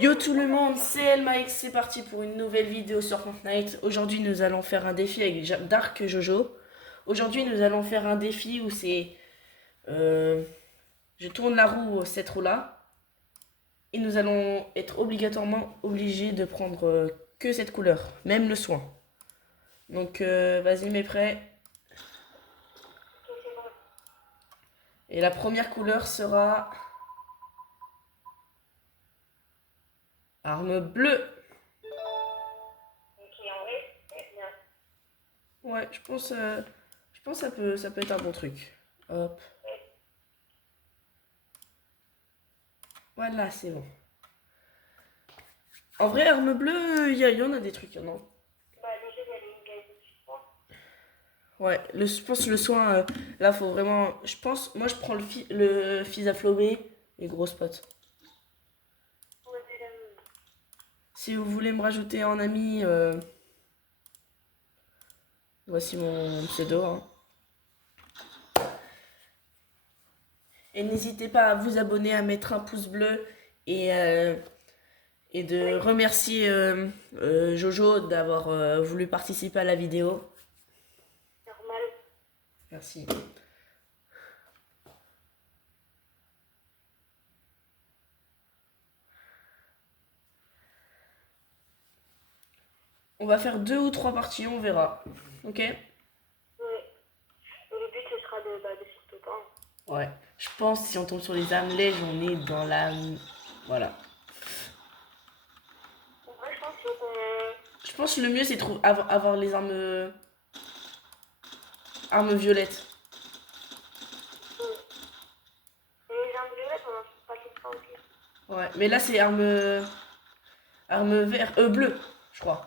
Yo tout le monde, c'est Elmax, c'est parti pour une nouvelle vidéo sur Fortnite. Aujourd'hui nous allons faire un défi avec Dark Jojo. Aujourd'hui nous allons faire un défi où c'est... euh, je tourne la roue, cette roue-là. Et nous allons être obligatoirement obligés de prendre que cette couleur, même le soin. Donc vas-y mes prêts. Et la première couleur sera... arme bleue. Ouais, je pense que ça peut être un bon truc. Hop. Voilà, c'est bon. En vrai, arme bleue, y en a des trucs, non? Ouais, je pense que le soin, là, faut vraiment... Je pense, moi, je prends le fils à flaubé et gros spot. Si vous voulez me rajouter en ami, voici mon pseudo, hein. Et n'hésitez pas à vous abonner, à mettre un pouce bleu et, euh, et de remercier Jojo d'avoir voulu participer à la vidéo. Merci. On va faire 2 ou 3 parties, on verra. Ok? Ouais. Je pense si on tombe sur les armlèges, on est dans la... Voilà. Je pense que le mieux c'est de avoir les armes violettes. Ouais, mais là c'est arme vert, bleu, je crois.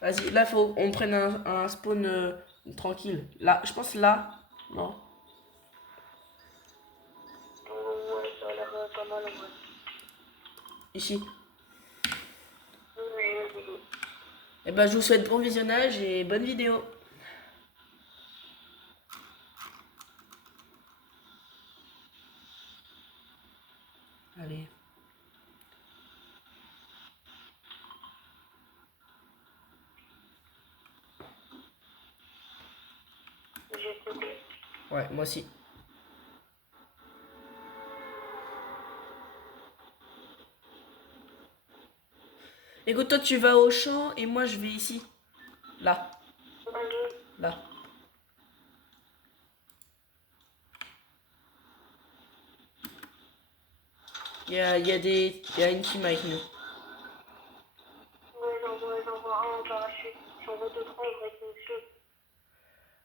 Vas-y, là faut on prenne un spawn tranquille. Là, je pense là, non. Ici. Et ben je vous souhaite bon visionnage et bonne vidéo. Allez. Ouais, moi aussi. Écoute, toi tu vas au champ et moi je vais ici. Là, là. Il y a une team avec nous.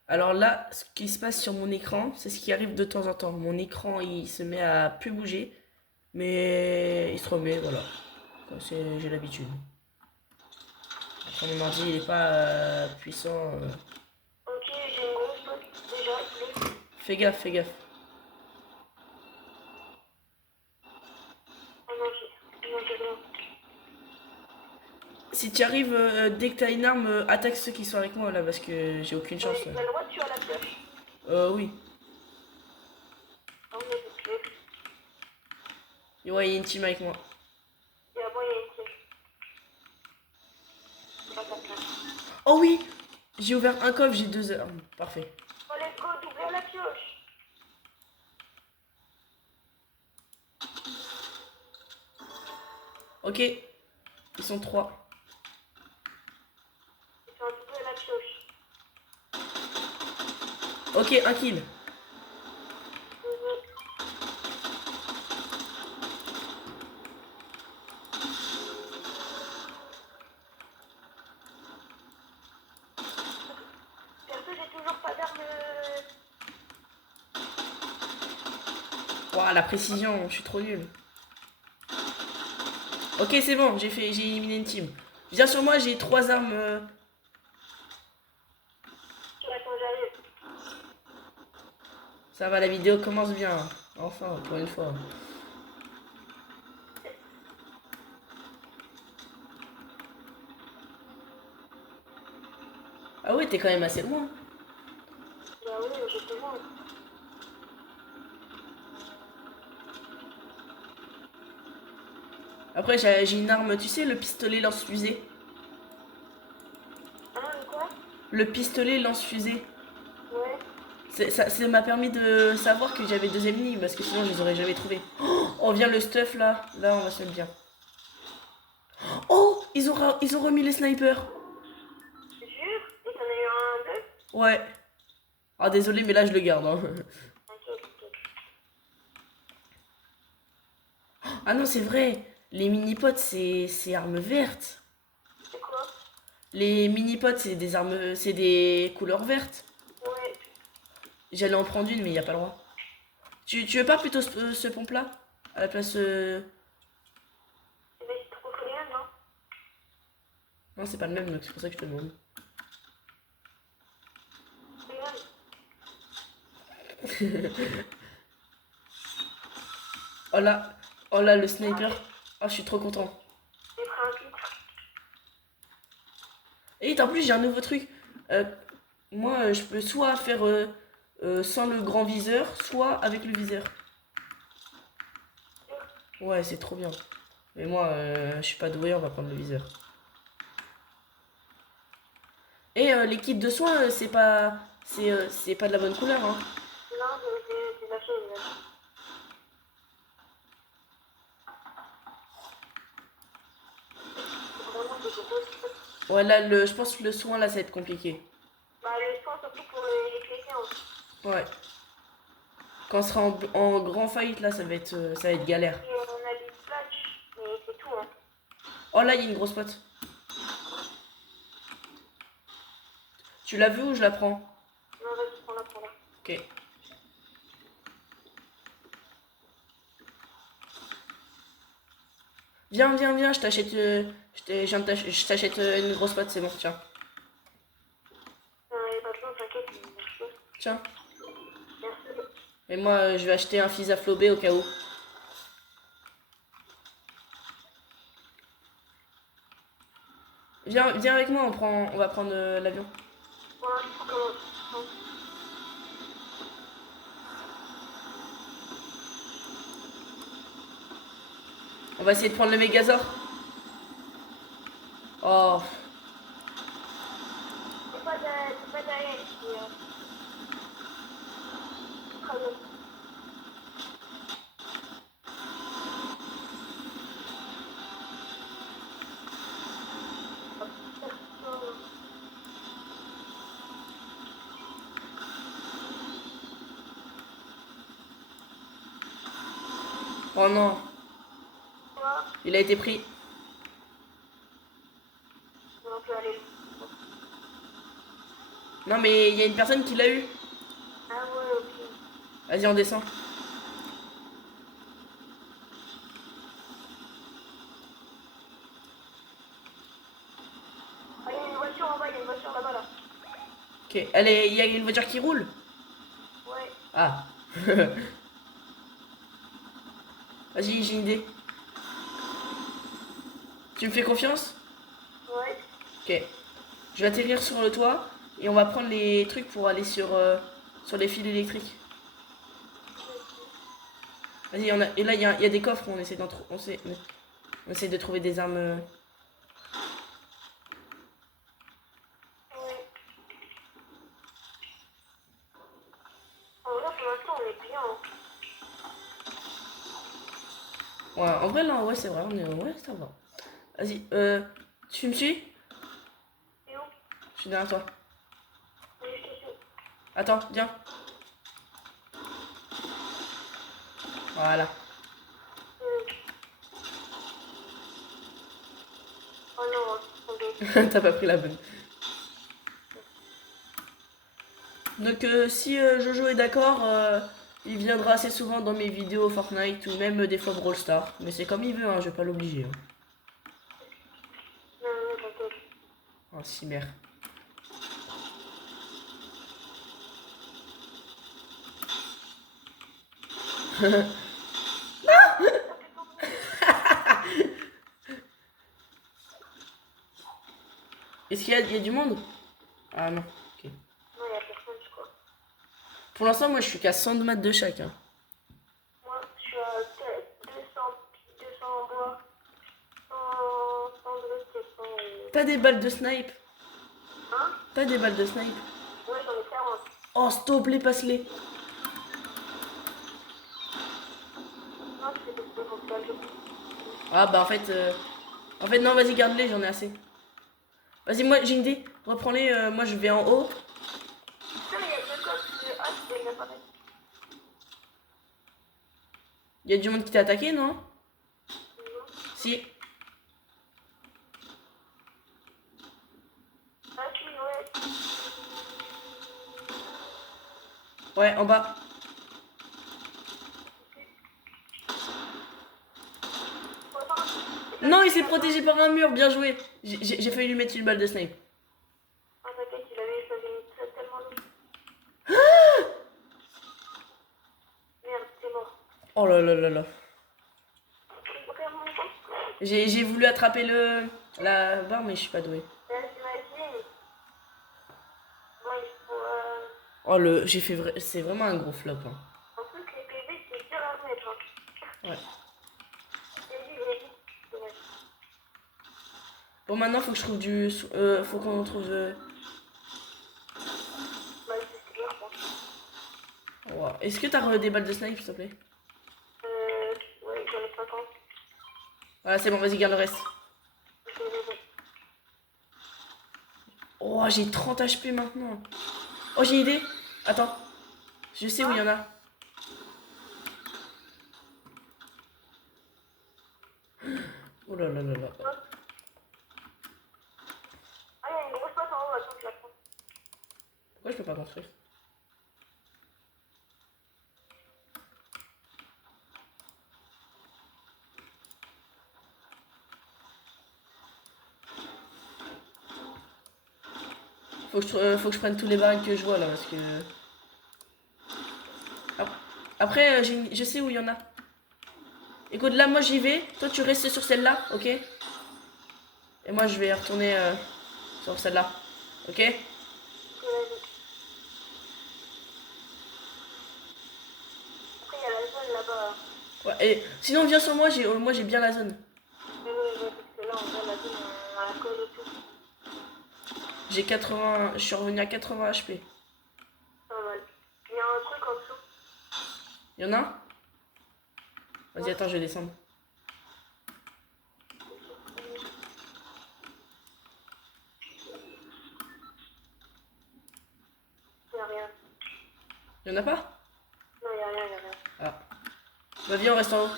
Alors là, ce qui se passe sur mon écran, c'est ce qui arrive de temps en temps. Mon écran, il se met à plus bouger, mais il se remet, voilà. J'ai l'habitude. Après, mon ordi, il est pas puissant. Fais gaffe, fais gaffe. Si tu arrives, dès que t'as une arme, attaque ceux qui sont avec moi là, parce que j'ai aucune chance. Oui. Et ouais, il y a une team avec moi. Oh oui! J'ai ouvert un coffre, j'ai 2 armes. Parfait. Ok. Ils sont 3. Ok, un kill. Ouah, la précision, je suis trop nul. Ok, c'est bon, j'ai éliminé une team. Viens sur moi, j'ai 3 armes. Ça va, la vidéo commence bien. Enfin, pour une fois. Ah oui, t'es quand même assez loin. Après, j'ai une arme, tu sais, le pistolet lance-fusée. Hein, quoi? Le pistolet lance-fusée. Ouais. Ça m'a permis de savoir que j'avais deux ennemis, parce que sinon je les aurais jamais trouvés. Oh, vient le stuff là. Là, on va se mettre bien. Oh, ils ont remis les snipers. C'est sûr? Et t'en as eu un, deux? Ouais. Ah, désolé, mais là, je le garde. Hein. T'inquiète, t'inquiète. Ah non, c'est vrai. Les mini-potes, c'est armes vertes. C'est quoi? Les mini-potes, c'est des armes. C'est des couleurs vertes. Ouais. J'allais en prendre une, mais il n'y a pas le droit. Tu veux pas plutôt ce pompe-là? À la place. Eh ben, c'est trop rien, non? Non, c'est pas le même, donc c'est pour ça que je te demande. Regarde. Oh là. Oh là, le sniper. Oh, je suis trop content. J'ai pris un kit. Et en plus, j'ai un nouveau truc. Euh, Moi, je peux soit faire sans le grand viseur, soit avec le viseur. Ouais, c'est trop bien. Mais moi, je suis pas doué, on va prendre le viseur. Et les kits de soins, c'est pas de la bonne couleur, hein. Non, c'est la chose, là. Vraiment, c'est quelque chose. Ouais, là, je pense que le soin, là, ça va être compliqué. Bah, le soin, surtout pour les chrétiens. Ouais. Quand on sera en grand fight, là, ça va être galère. Et on a des patchs, mais c'est tout, hein. Oh là, il y a une grosse pote. Tu l'as vu ou je la prends? Non, vas-y, prends-la, prends-la. Ok. Viens, viens, viens, je t'achète. Je t'achète une grosse pote, c'est bon, tiens. Non, il n'y a pas besoin, t'inquiète, merci. Tiens. Merci. Et moi, je vais acheter un fils à flobé au cas où. Viens, viens avec moi, on va prendre l'avion. Pour l'instant, comment? On va essayer de prendre le Mégazord. Oh. C'est pas derrière, c'est très bien. Oh non. Toi, Il a été pris. on peut aller. Non, mais il y a une personne qui l'a eu. Ah ouais, ok. Vas-y, on descend. Ah, il y a une voiture en bas, il y a une voiture là-bas, là. Ok. Il y a une voiture qui roule. Ouais, Ah. Vas-y, j'ai une idée. Tu me fais confiance? ouais. Ok. Je vais atterrir sur le toit et on va prendre les trucs pour aller sur les fils électriques. Vas-y, et là, il y a des coffres, on essaie de trouver des armes. Ouais. En vrai, pour l'instant, on est bien, hein. Ouais, en vrai, là, ouais, c'est vrai, ouais, ça va. Vas-y, tu me suis? C'est où? Je suis derrière toi. Oui, je te suis. Attends, viens. Voilà. Hmm. Oh non, attendez. T'as pas pris la bonne. Donc, si Jojo est d'accord, il viendra assez souvent dans mes vidéos Fortnite ou même des fois Brawl Stars. Mais c'est comme il veut, hein, je vais pas l'obliger. Hein. Non, non, t'inquiète. Oh, cimère. Est-ce il y a du monde? Ah non, ok. Non, il y a personne, je crois. Pour l'instant, moi, je suis qu'à 100 de maths de chacun. Moi, je suis à 200 en bois. Pas des balles de snipe. Hein? Pas des balles de snipe. Ouais, j'en ai 40. Oh, s'il te plaît, passe-les. Non, je fais des trucs comme ça. Ah, bah, en fait, non, vas-y, garde-les, j'en ai assez. Vas-y, moi, j'ai une idée. Reprends-les, moi, je vais en haut. Putain, mais il y a deux coques de hache qui viennent d'apparaître. Il y a du monde qui t'a attaqué, non? Non. Si. Ah, si, ouais. Ouais, en bas. Non, il s'est protégé par un mur, bien joué. J'ai failli lui mettre une balle de snipe. Ah, t'inquiète, il avait choisi une tellement lourde. Merde, c'est mort. Oh là là là là. Vraiment, J'ai voulu attraper la barre, mais je suis pas doué. t'imagines. Bon, il faut. Oh, c'est vraiment un gros flop. Hein. En plus, les PV, c'est dur à mettre. Hein. Ouais. Vas-y. Dommage. Bon, maintenant, faut que je trouve faut qu'on trouve. Bah, c'est clair, quoi. Ouais. Est-ce que t'as des balles de snipe, s'il te plaît? Ouais, j'en ai 50. Voilà, c'est bon, vas-y, garde le reste. Oh, j'ai 30 HP maintenant. Oh, j'ai une idée. Attends. Je sais où il y en a. Oh là là là là. Ah, il y a une grosse passe en haut, attends, je la prends. Pourquoi je peux pas construire? Faut que je prenne tous les barils que je vois là parce que. Après, je sais où il y en a. Écoute, là, moi j'y vais. Toi, tu restes sur celle-là, ok? Et moi, je vais retourner sur celle-là, ok? Après, il y a la zone là-bas. Ouais, et sinon, viens sur moi, j'ai bien la zone. Oui, parce que là, on voit la zone, on la colle et tout. J'ai 80. Je suis revenu à 80 HP. Pas mal. Il y a un truc en dessous. Il y en a un? Vas-y, attends, je vais descendre. Il y a rien. Il y en a pas? Non, il y a rien. Ah. Bah, viens, on reste en haut.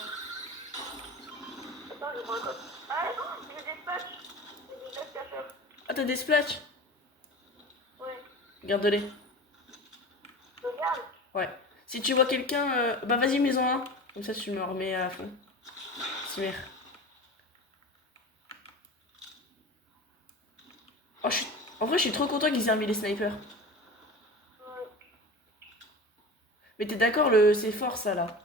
Attends, je prends un code. Ah non, j'ai des patchs. J'ai des patchs cacheurs. Ah, t'as des splashs? Ouais. Garde-les. Regarde. Ouais. Si tu vois quelqu'un, bah vas-y, mets-en un. Comme ça, tu me remets à fond. Super. Oh, en vrai, je suis trop content qu'ils aient remis les snipers. Ouais. Mais t'es d'accord, c'est fort ça là.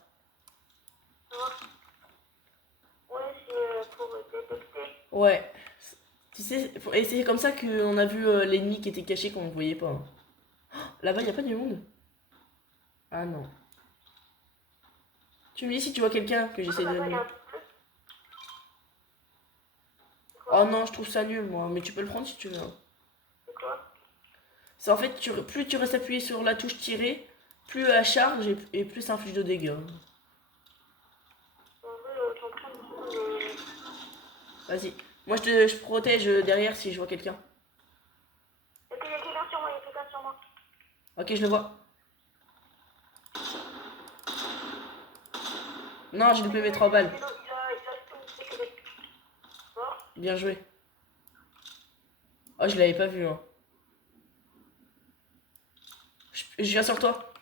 Ouais, c'est pour détecter. Ouais. Tu sais, et c'est comme ça qu'on a vu l'ennemi qui était caché qu'on ne voyait pas. Hein. Oh, là-bas, il a pas du monde. Ah non. Tu me dis si tu vois quelqu'un que j'essaie de... Oh non, je trouve ça nul moi, mais tu peux le prendre si tu veux. Hein. C'est quoi? C'est en fait, plus tu restes appuyé sur la touche tirer, plus elle charge et plus ça inflige de dégâts. En vrai, j'en prends beaucoup, mais... Vas-y. Moi, je protège derrière si je vois quelqu'un. Ok, il y a quelqu'un sur moi, il y a quelqu'un sur moi. Ok, je le vois. Non, j'ai loupé mes 3 balles. Bien joué. Oh, je l'avais pas vu. Hein. Je viens sur toi.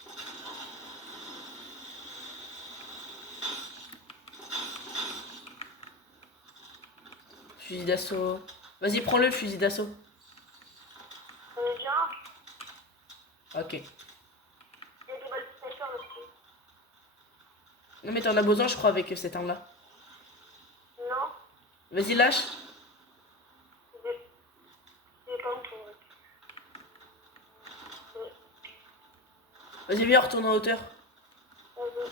Fusil d'assaut. Vas-y, prends-le, fusil d'assaut. Ok. Il y a des balles de sniper aussi. Non, mais t'en as besoin, je crois, avec cette arme-là. Non, Vas-y, lâche. c'est pas ouf. Vas-y, viens, retourne en hauteur. Vas-y.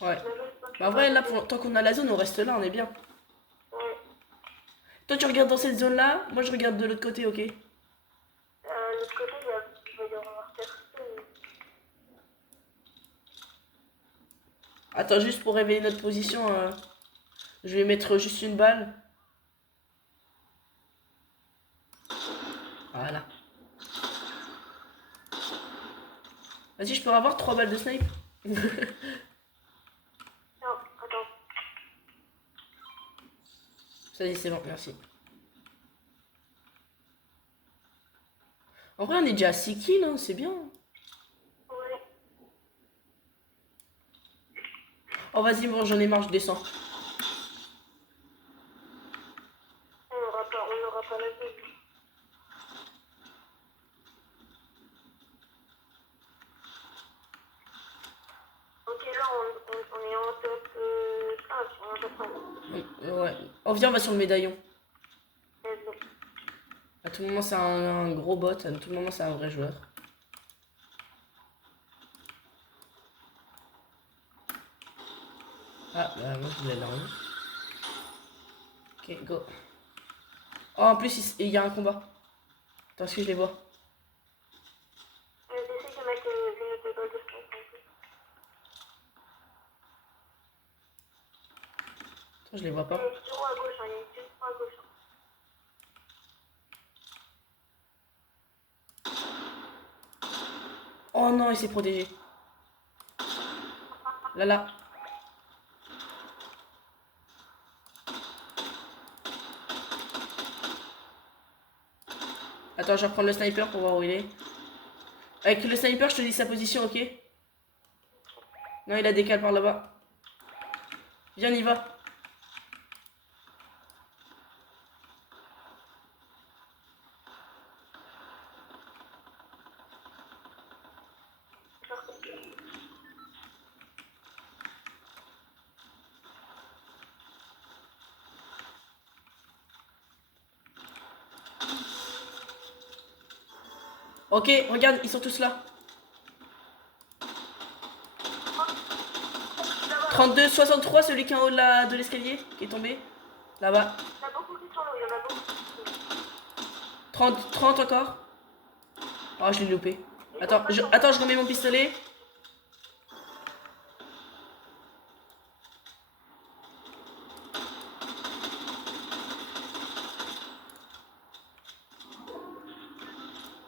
Ouais. Mais je sais pas Bah, en vrai, là, tant qu'on a la zone, on reste là, on est bien. Ouais. Toi, tu regardes dans cette zone-là, moi, je regarde de l'autre côté, ok? L'autre côté, il va y avoir personne. Attends, juste pour révéler notre position, je vais mettre juste une balle. Voilà. Vas-y, je peux avoir 3 balles de snipe? Non, attends. Ça y est, c'est bon, merci. En vrai, on est déjà à 6 kills, hein, c'est bien. Ouais. Oh, vas-y, bon, j'en ai marre, je descends. On n'aura pas la zone. Ok, là, on est en top 5, on est en top 5. Ouais. Oh, viens, on va sur le médaillon. Let's go. À tout moment, c'est un gros bot. À tout moment, c'est un vrai joueur. Ah, bah, moi, je voulais là. Ok, go. Oh, en plus, il y a un combat. Attends, est-ce que je les vois? J'essaie de mettre une autre balle de stress en plus. Attends, je les vois Il y pas. a une pyro à gauche, hein, il y a une pyro à gauche. Oh non, il s'est protégé. Là, là. Attends, je vais reprendre le sniper pour voir où il est. Avec le sniper, je te dis sa position, ok? Non, il a décalé par là-bas. Viens, on y va. Ok, regarde, ils sont tous là. 32, 63, celui qui est en haut de l'escalier, qui est tombé. Là-bas. Il y en a beaucoup qui sont là, il y en a beaucoup qui sont là. 30, 30 encore. Oh, je l'ai loupé. Attends, je remets mon pistolet.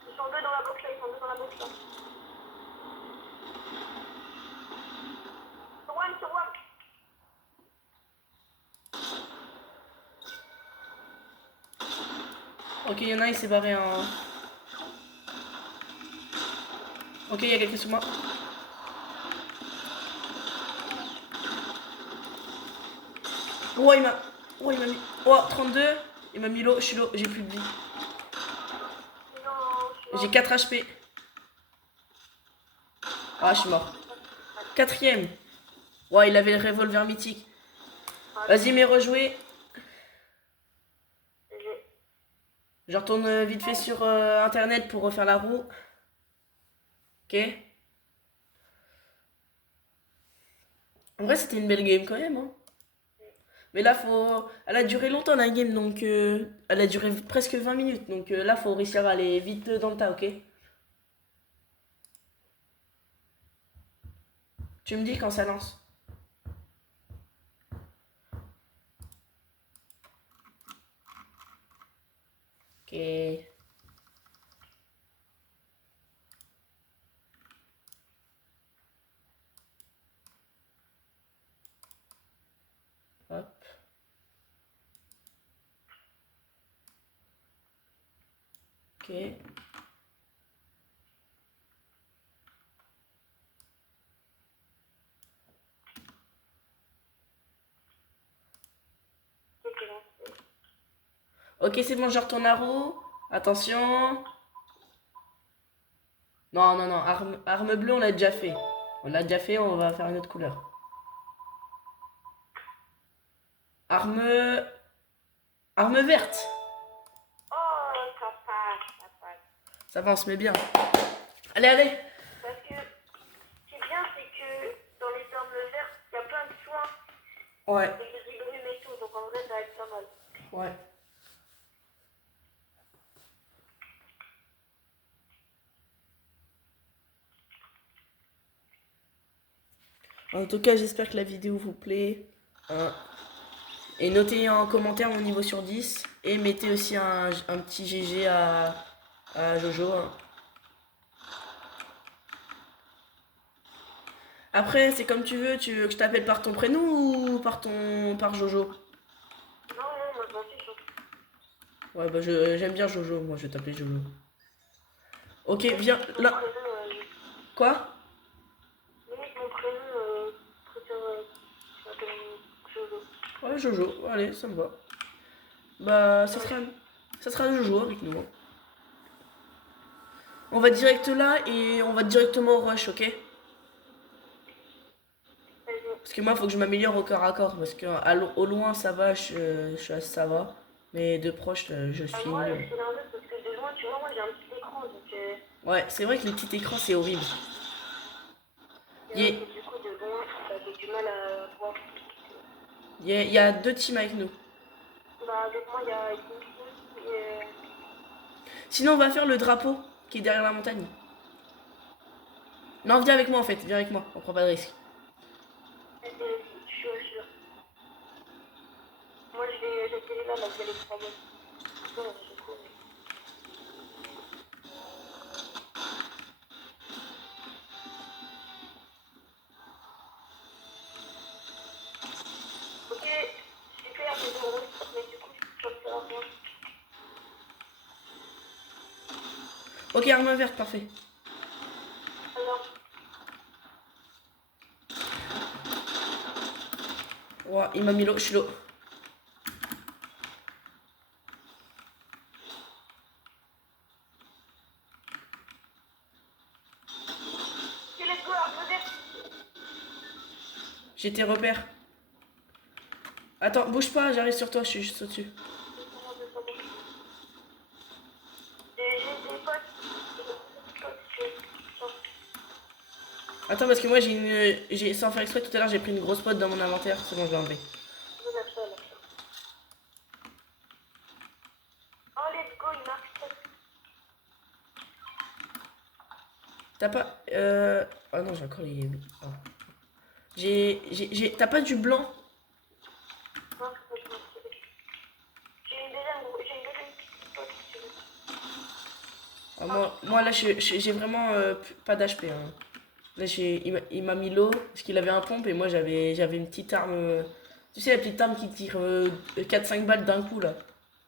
Ils sont deux dans la box là, ils sont deux dans la box là. Sur one. Ok, il y en a un, il s'est barré en... Ok, il y a quelqu'un sur moi. Oh, il m'a... Oh, il m'a mis... Oh, 32. Il m'a mis l'eau, je suis low, j'ai plus de vie. Non, je suis J'ai mort. 4 HP. Ah, je suis mort. Quatrième. Ouais, il avait le revolver mythique. Vas-y, mais rejouer. Je retourne vite fait sur internet pour refaire la roue. Ok. En vrai, c'était une belle game quand même, hein. Mais là, faut... Elle a duré longtemps la game, donc... Elle a duré presque 20 minutes, donc là, faut réussir à aller vite dans le tas, ok? Tu me dis quand ça lance. Ok. Hop. Ok. Ok, c'est bon, je retourne à roue. Attention. Non, non, non. Arme bleue, on l'a déjà fait. On l'a déjà fait, on va faire une autre couleur. Arme... Arme verte. Oh, ça passe. Ça va, on se met bien. Allez, allez. Parce que ce qui est bien, c'est que dans les armes vertes, il y a Ouais, avec des hybrides et tout, donc en vrai, ça va être pas mal. ouais. En tout cas, j'espère que la vidéo vous plaît. Hein. Et notez en commentaire mon niveau sur 10. Et mettez aussi un petit GG à Jojo. Hein. Après, c'est comme tu veux que je t'appelle par ton prénom ou par Jojo? Non, non, moi je m'en fiche. Ouais, bah j'aime bien Jojo, moi je vais t'appeler Jojo. Ok, Limite, viens mon là. prénom, Quoi? limite mon prénom, je préfère je m'appelle Jojo. Ouais, Jojo, allez, ça me va. Bah, ça sera Jojo avec nous. Hein. On va direct là et on va directement au rush, ok? Vas-y. Parce que moi, faut que je m'améliore au corps à corps. Parce que au loin, ça va, ça va. Mais de proche, je suis Moi, nul. c'est l'inverse parce que de loin, tu vois, moi j'ai un petit écran, donc Ouais, c'est vrai que les petits écrans, c'est horrible. c'est Il y, vrai a- que du coup, de loin, j'ai du mal à voir. il y a 2 teams avec nous. Bah, avec moi, il y a une fille et Sinon, on va faire le drapeau qui est derrière la montagne. Non, viens avec moi en fait, viens avec moi, on prend pas de risque. je suis là. Moi, j'ai là, vous allez prendre. Non, c'est cool. Ok, super, j'ai deux rôles, mais du coup, je peux faire moi. Ok, arme verte, parfait. Alors, Ouah, il m'a mis l'eau, je suis l'eau. ok, let's go, arme verte. J'ai tes repères. Attends, bouge pas, j'arrive sur toi, je suis juste au-dessus. J'ai des potes. Des potes, Attends, parce que moi sans faire exprès, tout à l'heure j'ai pris une grosse pote dans mon inventaire, c'est bon, je l'ai enlevé. je veux lâcher, lâcher. Oh, let's go, il marque 7. T'as pas. Ah non, j'ai encore les. Ah. T'as pas du blanc? Non, c'est pas je j'ai une deuxième pote, si tu veux. Ah, moi là, j'ai vraiment pas d'HP. Hein. Là, il m'a mis l'eau parce qu'il avait un pompe et moi j'avais une petite arme. Tu sais, la petite arme qui tire 4-5 balles d'un coup là.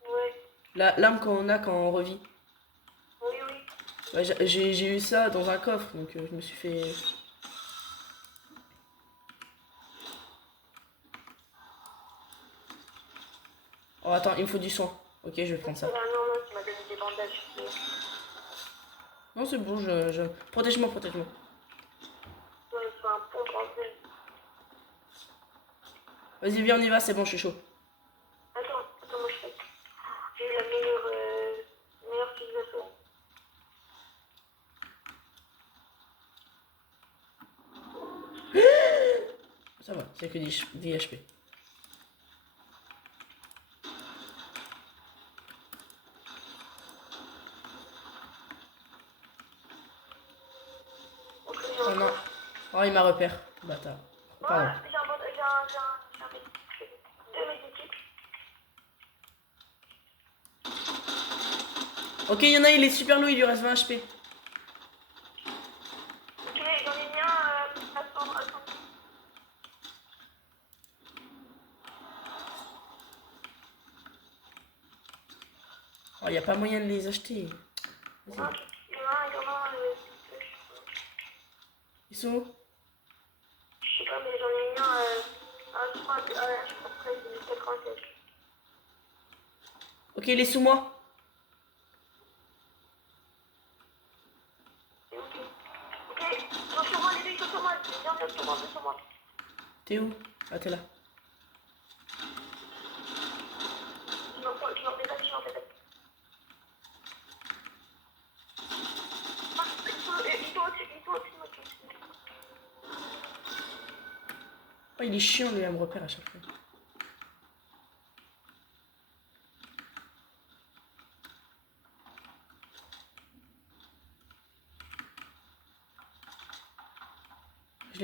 Ouais, L'arme qu'on a quand on revit. oui, oui. Ouais, j'ai eu ça dans un coffre donc je me suis fait. Oh, attends, il me faut du soin. Ok, je vais prendre ça. C'est là, non, non, tu m'as donné des bandages. Non, c'est bon, Protège-moi, protège-moi. Ouais, il faut un pont français. Vas-y, viens, on y va, c'est bon, je suis chaud. Attends, moi je fais. J'ai eu la meilleure utilisation. Ça va, c'est que 10 HP. Donc, il y a Oh non. encore. Oh, il m'a repère. Bâtard. Oh, Pardon. j'ai un deux médicaments. Ok, il y en a, il est super lourd, il lui reste 20 HP. Ok, j'en ai mis un. Attends. Oh, il y a pas moyen de les acheter. Vas-y. Non, il y en a un. Ils sont où? Je sais pas, mais j'en ai mis un. Je crois que c'est 96. Ok, il est sous moi. C'est ok. Ok, ils sont sur moi, les deux, ils sont sur moi. Viens sur moi. T'es où? Ah, t'es là. Je leur détache. Ah, ils sont au-dessus de moi. Oh, il est chiant, lui, à me repère à chaque fois.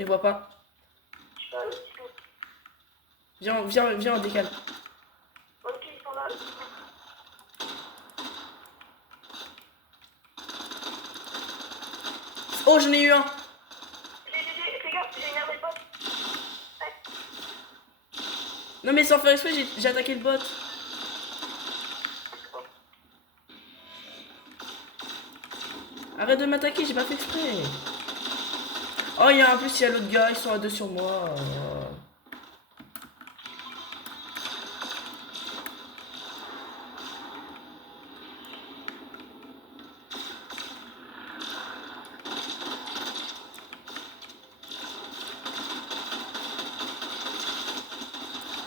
les vois pas. Je suis pas le petit peu. Viens, on décale. Ok, ils sont là. Oh, j'en ai eu un. Fais gaffe, j'ai énervé le bot. Ouais. Non, mais sans faire exprès, j'ai attaqué le bot. Arrête de m'attaquer, j'ai pas fait exprès. Oh, en plus, il y a l'autre gars, ils sont à deux sur moi.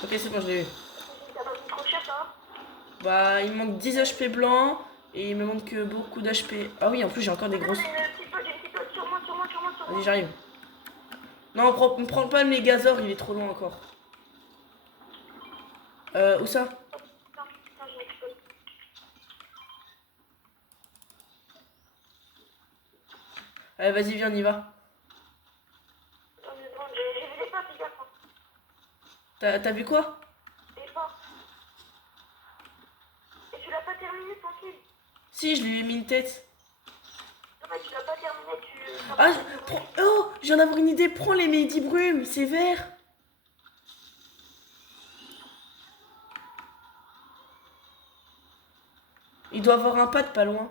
Ok, c'est bon, je l'ai eu. T'as pas pris trop cher, ça va? Bah, il me manque 10 HP blancs et il me manque beaucoup d'HP. Ah oui, en plus, j'ai encore des grosses. J'ai une petite pote sur moi. Vas-y, j'arrive. Non, on prend pas le Mégazord, il est trop loin encore. Où ça? Non, je m'expose. Allez, vas-y, viens, on y va. J'ai vu des potes, les gars. T'as vu quoi? Des potes. Et tu l'as pas terminé, tranquille. Si, je lui ai mis une tête. Non, mais tu l'as pas terminé, tu... Ah, oh, je viens d'avoir une idée, prends les Mehdi Brume, c'est vert. Il doit avoir un pad pas loin.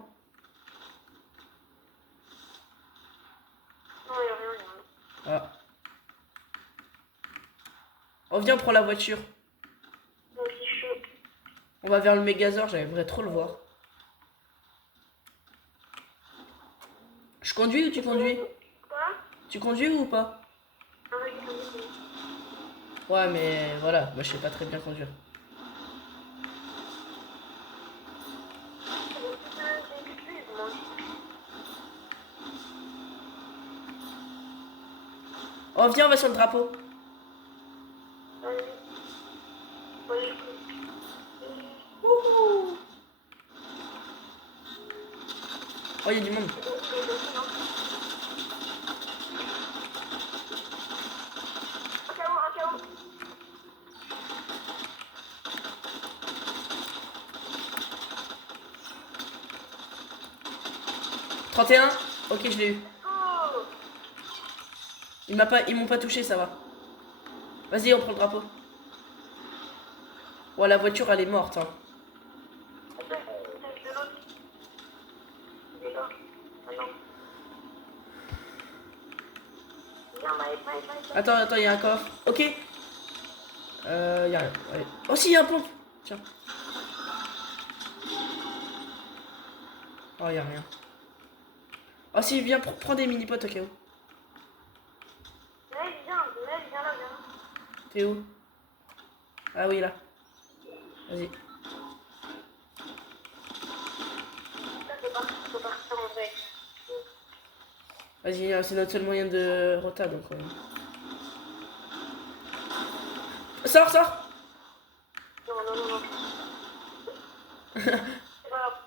Non, y'a rien. Ah. Oh, viens, prends la voiture. Donc, c'est chaud. On va vers le Mégazord, j'aimerais trop le voir. Je conduis ou tu conduis? Quoi? Tu conduis ou pas? Ah oui, oui. Ouais, mais voilà, moi je sais pas très bien conduire. Oh, viens, on va sur le drapeau. Wouhou. Oh, il y a du monde. Un KO. 31. Ok, je l'ai eu. Oh. Ils m'ont pas touché, ça va. Vas-y, on prend le drapeau. Ouais, la voiture, elle est morte. Hein. Attends, il y a un coffre. Ok. Y a rien. Allez. Oh, si, il y a un pompe. Tiens. Oh, y a rien. Oh, si, viens, prends des mini-potes au cas où. Viens là. T'es où? Ah oui, là. Vas-y. Vas-y, c'est notre seul moyen de rota, donc... Sors. Non. C'est pas grave.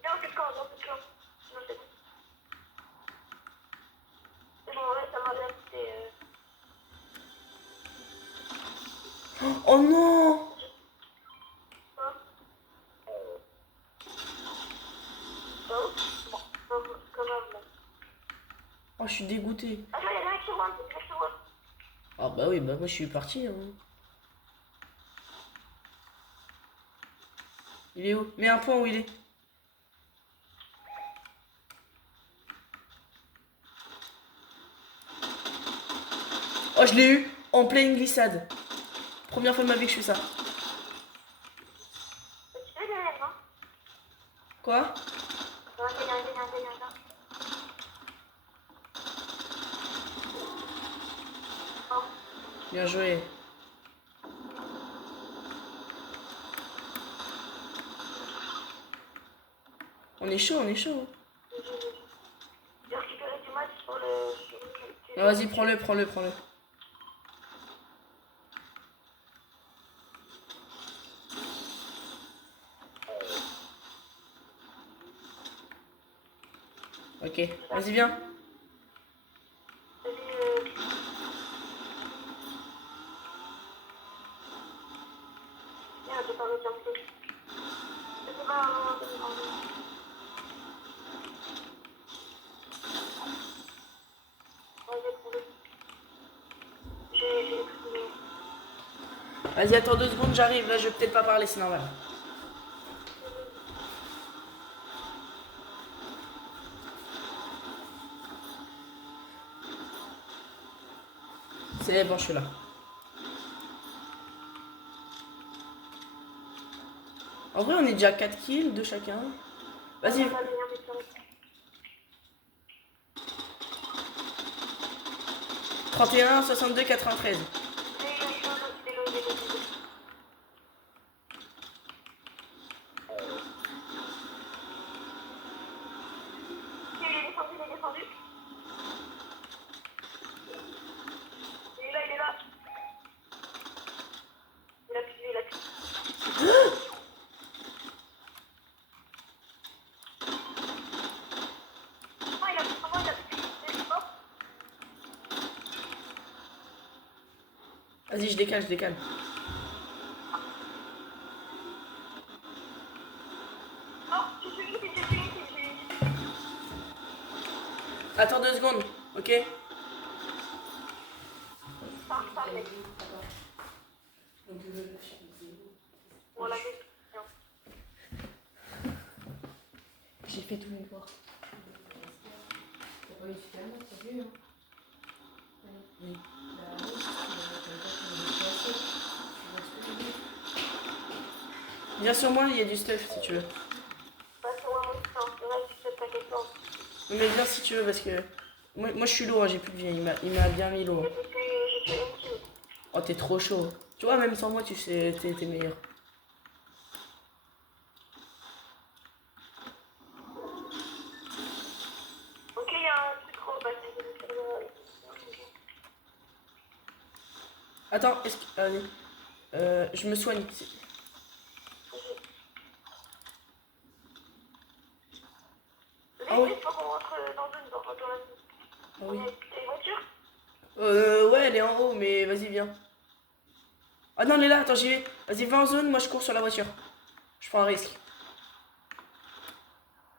Viens, on fait le camp. Non, c'est bon. C'est bon, ouais, ça m'a bien coûté. Oh non! Oh, je suis dégoûté. Attends, il y a un sur moi. Ah bah oui, bah moi je suis parti. Hein. Il est où? Mets un point où il est. Oh, je l'ai eu en pleine glissade. Première fois de ma vie que je fais ça. Quoi? Bien joué. On est chaud. J'ai récupéré du match sur le... Non, vas-y, prends-le. Ok, vas-y, viens. Tiens, je parle d'un peu. Je sais pas, j'ai trouvé. J'ai trouvé. Vas-y, attends 2 secondes, j'arrive. Là, je vais peut-être pas parler, c'est normal. C'est bon, je suis là. En vrai, on est déjà à 4 kills de chacun. Vas-y. 31, 62, 93. Vas-y, je décale, je décale. Attends 2 secondes, ok? J'ai fait tous mes devoirs. T'as pas eu super mal, t'as vu, hein? Oui. Viens sur moi, il y a du stuff si tu veux. Mais viens si tu veux parce que moi je suis lourd, hein, j'ai plus de vie, il m'a bien mis lourd. Oh t'es trop chaud. Tu vois même sans moi tu sais t'es meilleur. Ok, il y a un truc trop Attends, est-ce que. Allez. Je me soigne. Ah oui. Il faut qu'on rentre dans la... Ah oui. T'as une voiture? Ouais, elle est en haut, mais vas-y, viens. Ah non, elle est là, attends, j'y vais. Vas-y, va en zone, moi je cours sur la voiture. Je prends un risque.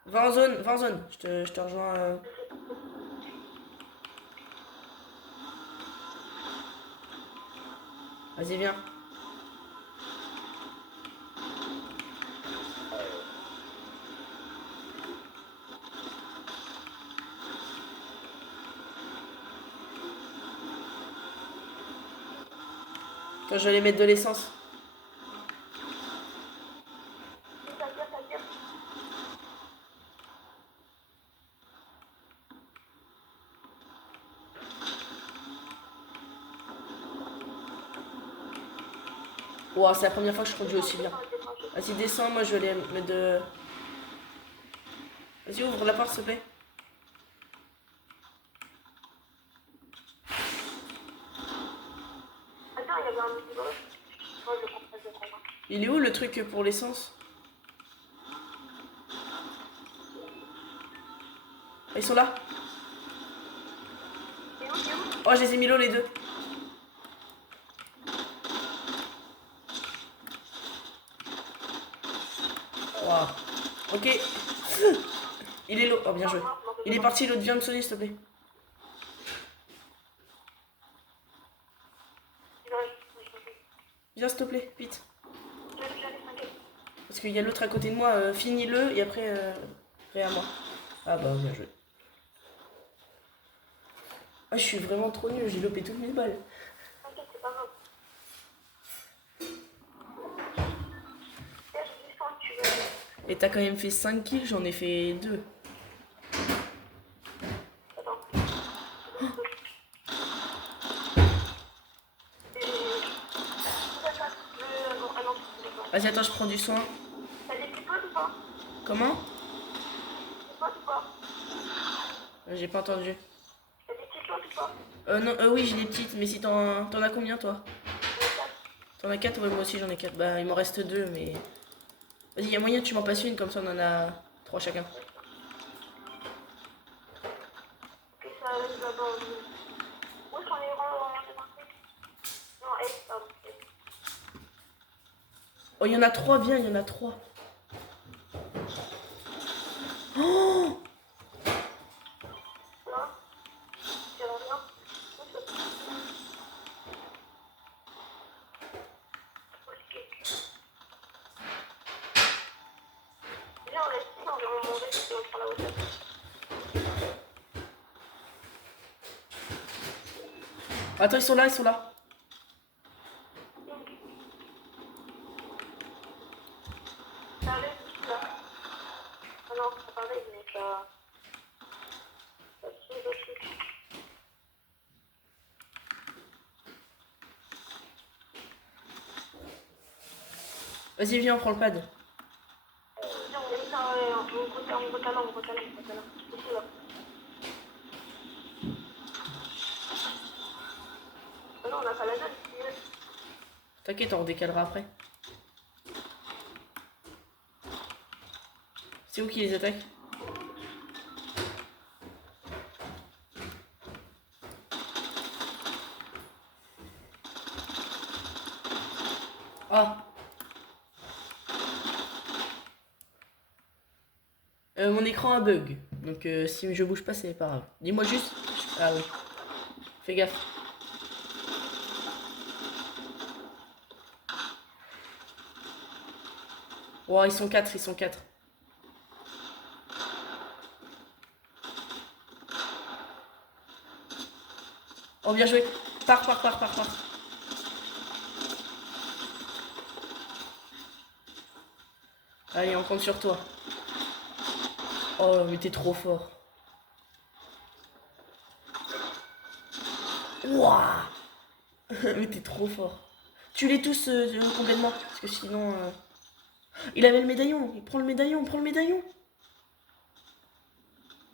Va en zone, va en zone. Je te rejoins. Vas-y, viens. Quand je vais aller mettre de l'essence. Wow, c'est la première fois que je conduis aussi bien. Vas-y, descends, moi je vais aller mettre de. Vas-y, ouvre la porte, s'il te plaît. Attends, il y avait un petit boss. Moi, je comprends pas. Il est où le truc pour l'essence? Ah, ils sont là? Oh, je les ai mis l'eau les deux. Wow. Ok. Il est l'eau. Oh, bien joué. Il est parti, l'autre, viens me sonner, s'il te plaît. Viens, s'il te plaît, vite. Parce qu'il y a l'autre à côté de moi, finis-le et après, à moi. Ah bah, bien joué. Ah, je suis vraiment trop nul, j'ai lopé toutes mes balles. Et t'as quand même fait 5 kills, j'en ai fait 2. Vas-y, attends, je prends du soin. T'as des petits potes ou pas? Comment? Des potes ou pas? J'ai pas entendu. T'as des petits potes ou pas? Non, oui, j'ai des petites, mais si t'en as combien, toi? T'en as 4? Ouais, moi aussi j'en ai 4. Bah, il m'en reste 2, mais. Vas-y, y a moyen que tu m'en passes une, comme ça on en a 3 chacun. Ok, ça arrive là-bas. Où est-ce qu'on est rentré? Non, pardon. Oh, il y en a 3, viens, il y en a 3. Oh, Là, c'est la bien. Viens, on reste ici, on va manger, et on prend la hauteur. attends, ils sont là, ils sont là. Ça allait, là. Ah non, c'est pareil, mais ça... Ça suit le truc. Vas-y, viens, on prend le pad. Viens, on met ça, on recale. Ici, là. Ah non, on n'a pas la zone, ici. T'inquiète, on redécalera après. C'est où qui les attaque? Ah. Mon écran a bug. Donc si je bouge pas, c'est pas grave. Dis-moi juste. Ah oui. Fais gaffe. Oh, ils sont 4, ils sont 4. Oh, bien joué. Pars. Allez, on compte sur toi. Oh, mais t'es trop fort. Ouah. Mais t'es trop fort. Tu les tous complètement. Parce que sinon... Il avait le médaillon. Il prend le médaillon, prends le médaillon.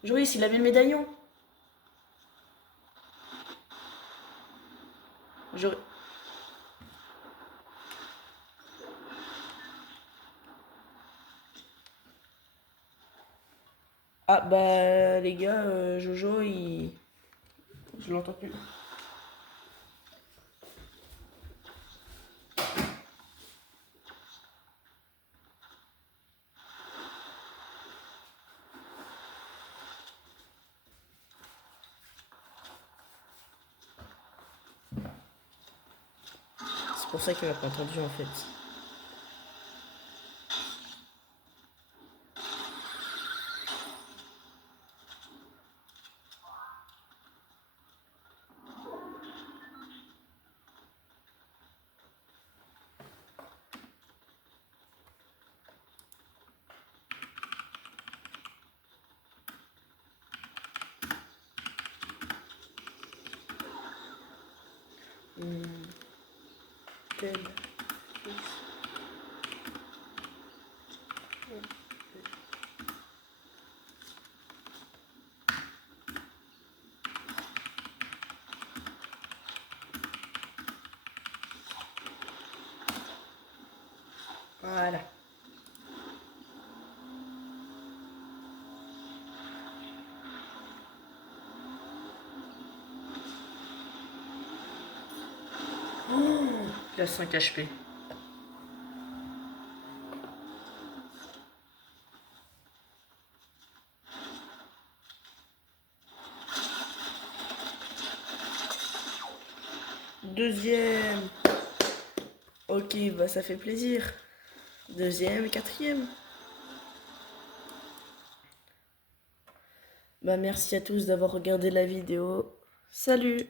Joris, il avait le médaillon. Ah bah les gars, Jojo, il... Je l'entends plus. C'est pour ça qu'il m'a pas entendu en fait. Tel. Voilà. Oh, il a 5 HP. Deuxième. Ok, bah ça fait plaisir. Deuxième et quatrième. Bah merci à tous d'avoir regardé la vidéo. Salut!